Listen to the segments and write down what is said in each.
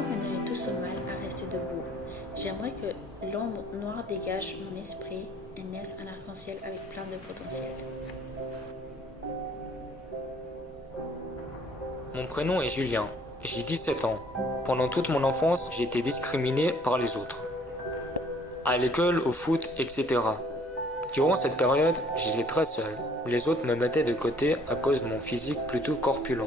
Pourquoi me donner tout ce mal à rester debout? J'aimerais que l'ombre noire dégage mon esprit et naisse un arc-en-ciel avec plein de potentiel. Mon prénom est Julien. J'ai 17 ans. Pendant toute mon enfance, j'ai été discriminé par les autres. À l'école, au foot, etc. Durant cette période, j'étais très seul. Les autres me mettaient de côté à cause de mon physique plutôt corpulent.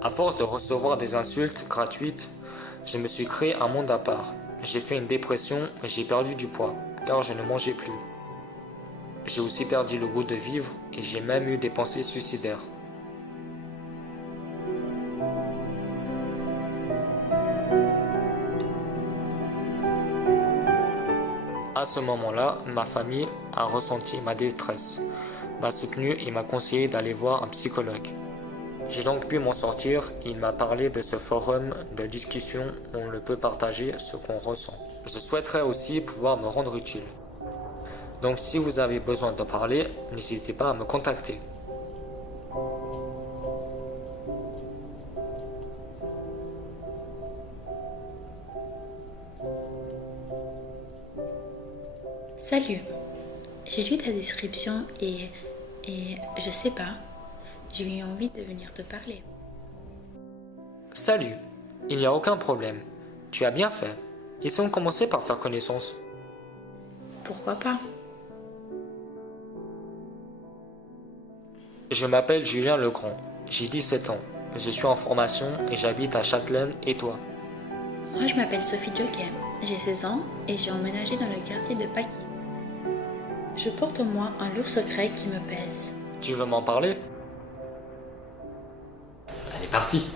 À force de recevoir des insultes gratuites, je me suis créé un monde à part. J'ai fait une dépression et j'ai perdu du poids, car je ne mangeais plus. J'ai aussi perdu le goût de vivre et j'ai même eu des pensées suicidaires. À ce moment-là, ma famille a ressenti ma détresse, m'a soutenu et m'a conseillé d'aller voir un psychologue. J'ai donc pu m'en sortir et il m'a parlé de ce forum de discussion où on peut partager ce qu'on ressent. Je souhaiterais aussi pouvoir me rendre utile. Donc si vous avez besoin d'en parler, n'hésitez pas à me contacter. Salut, j'ai lu ta description et je sais pas, j'ai eu envie de venir te parler. Salut, il n'y a aucun problème. Tu as bien fait. Essayons de commencer par faire connaissance. Pourquoi pas? Je m'appelle Julien Legrand, j'ai 17 ans. Je suis en formation et j'habite à Châtelaine et toi? Moi je m'appelle Sophie Joquet, j'ai 16 ans et j'ai emménagé dans le quartier de Paquis. Je porte en moi un lourd secret qui me pèse. Tu veux m'en parler? Elle est partie.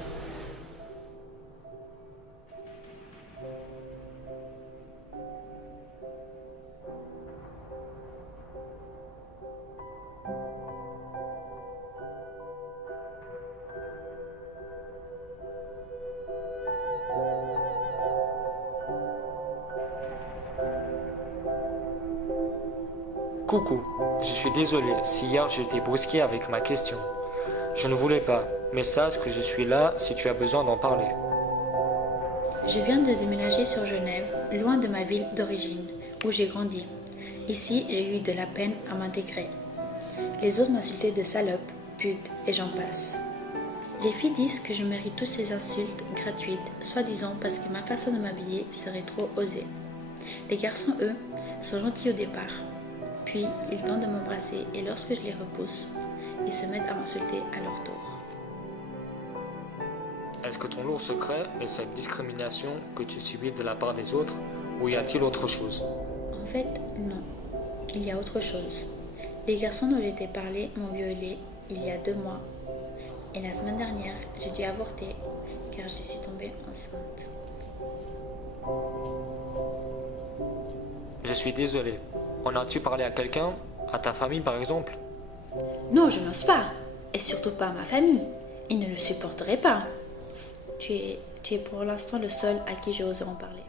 Coucou, je suis désolé si hier j'ai été brusqué avec ma question. Je ne voulais pas, mais sache que je suis là si tu as besoin d'en parler. Je viens de déménager sur Genève, loin de ma ville d'origine, où j'ai grandi. Ici, j'ai eu de la peine à m'intégrer. Les autres m'insultaient de salope, pute et j'en passe. Les filles disent que je mérite toutes ces insultes gratuites, soi-disant parce que ma façon de m'habiller serait trop osée. Les garçons, eux, sont gentils au départ. Puis, ils tentent de m'embrasser et lorsque je les repousse, ils se mettent à m'insulter à leur tour. Est-ce que ton lourd secret est cette discrimination que tu subis de la part des autres ou y a-t-il autre chose? En fait, non. Il y a autre chose. Les garçons dont j'ai parlé m'ont violée il y a 2 mois. Et la semaine dernière, j'ai dû avorter car je suis tombée enceinte. Je suis désolé. En as-tu parlé à quelqu'un? À ta famille par exemple? Non, je n'ose pas. Et surtout pas à ma famille. Ils ne le supporteraient pas. Tu es pour l'instant le seul à qui j'ai osé en parler.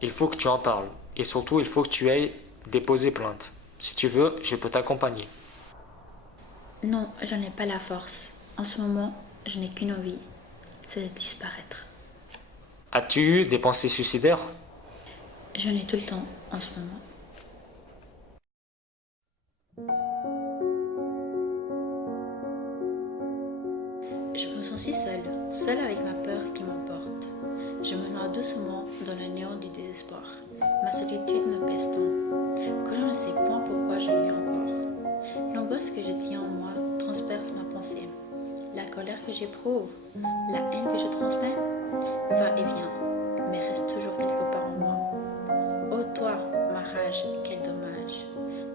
Il faut que tu en parles. Et surtout, il faut que tu ailles déposer plainte. Si tu veux, je peux t'accompagner. Non, j'en ai pas la force. En ce moment, je n'ai qu'une envie, c'est de disparaître. As-tu eu des pensées suicidaires? J'en ai tout le temps en ce moment. Je me sens si seule avec ma peur qui m'emporte. Je me noie doucement dans le néant du désespoir. Ma solitude me pèse tant que je ne sais point pourquoi je vis encore. L'angoisse que je tiens en moi transperce ma pensée. La colère que j'éprouve, la haine que je transmets, va et vient, mais reste toujours quelque part en moi. Ô toi, ma rage, quel dommage!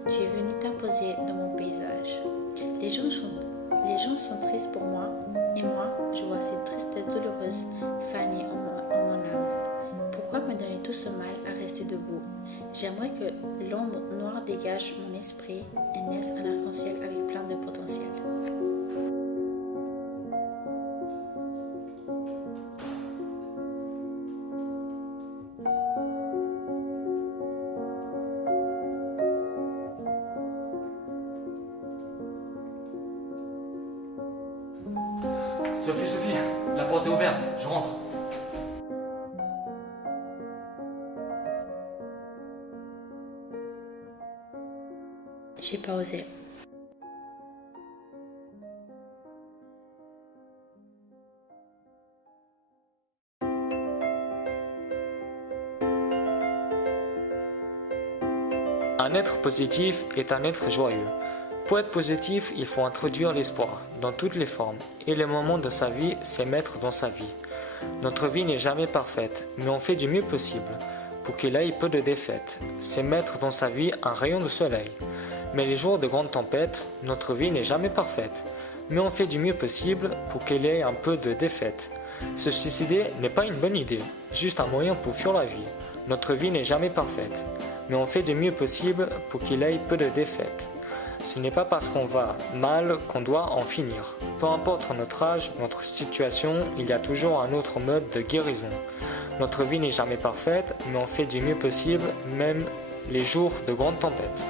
Tu es venu t'imposer dans mon paysage. Les gens sont tristes pour moi, et moi, je vois cette tristesse douloureuse faner en mon âme. Pourquoi me donner tout ce mal à rester debout? J'aimerais que l'ombre noire dégage mon esprit et naisse un arc-en-ciel avec plein de potentiel. Sophie, la porte est ouverte, je rentre. J'ai pas osé. Un être positif est un être joyeux. Pour être positif, il faut introduire l'espoir dans toutes les formes et les moments de sa vie, c'est mettre dans sa vie. Notre vie n'est jamais parfaite, mais on fait du mieux possible pour qu'il ait peu de défaites. C'est mettre dans sa vie un rayon de soleil. Mais les jours de grandes tempêtes, notre vie n'est jamais parfaite, mais on fait du mieux possible pour qu'il ait un peu de défaites. Se suicider n'est pas une bonne idée, juste un moyen pour fuir la vie. Notre vie n'est jamais parfaite, mais on fait du mieux possible pour qu'il ait peu de défaites. Ce n'est pas parce qu'on va mal qu'on doit en finir. Peu importe notre âge, notre situation, il y a toujours un autre mode de guérison. Notre vie n'est jamais parfaite, mais on fait du mieux possible, même les jours de grandes tempêtes.